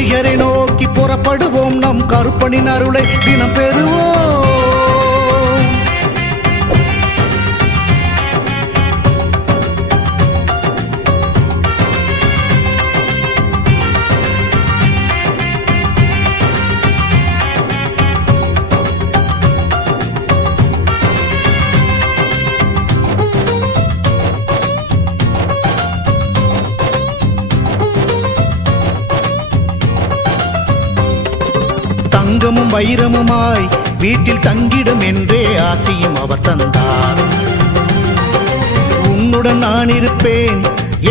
புலியரை நோக்கி புறப்படுவோம், நம் கருப்பனின் அருளை தினம் பெறுவோம். தங்கமும் வைரமுமாய் வீட்டில் தங்கிடும் என்றே ஆசையும் அவர் தந்தார். உன்னுடன் நான் இருப்பேன்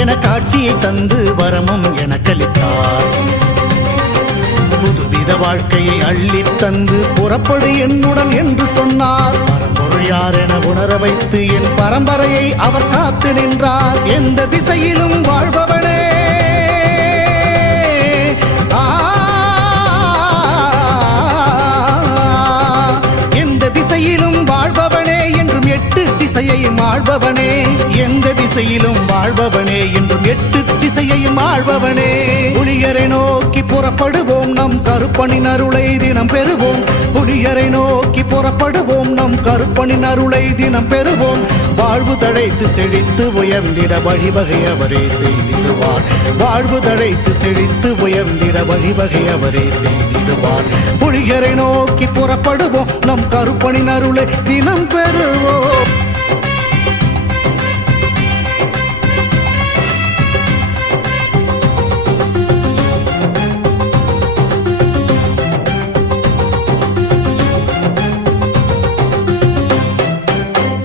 என காட்சியை தந்து வரமும் எனக்களித்தார். புதுவித வாழ்க்கையை அள்ளித் தந்து புறப்படு என்னுடன் என்று சொன்னார். பரம்பொருள் யார் என உணர வைத்து என் பரம்பரையை அவர் காத்து நின்றார். எந்த திசையிலும் வாழ்பவனே, திசையையும் ஆள்பவனே, எந்த திசையிலும் வாழ்பவனே, என்றும் 8 திசையையும் ஆள்பவனே. புலியரை நோக்கி புறப்படுவோம், நம் கருப்பனின் அருளை தினம் பெறுவோம். புலியரை நோக்கி புறப்படுவோம், நம் கருப்பனின் அருளை தினம் பெறுவோம். வாழ்வு தழைத்து செழித்து உயர்ந்திட வழிவகை அவரே செய்திடுவார். வாழ்வு தழைத்து செழித்து உயர்ந்திட வழிவகை அவரே செய்திடுவார். புலியரை நோக்கி புறப்படுவோம், நம் கருப்பனின் அருளை தினம் பெறுவோம்.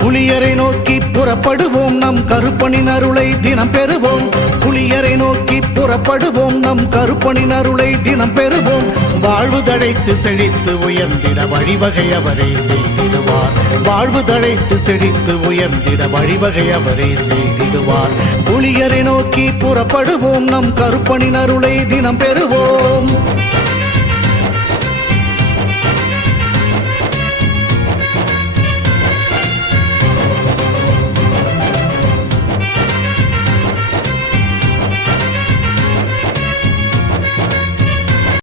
புலியரை நோக்கி புறப்படுவோம், நம் கருப்பனின் அருளை தினம் பெறுவோம். புலியரை நோக்கி புறப்படுவோம், நம் கருப்பனின் அருளை தினம் பெறுவோம். வாழ்வு தழைத்து செழித்து உயர்ந்திட வழிவகை அவரே செய்திடுவார். வாழ்வு தழைத்து செழித்து உயர்ந்திட வழிவகை அவரே செய்திடுவார். புலியரை நோக்கி புறப்படுவோம், நம் கருப்பனின் அருளை தினம் பெறுவோம்.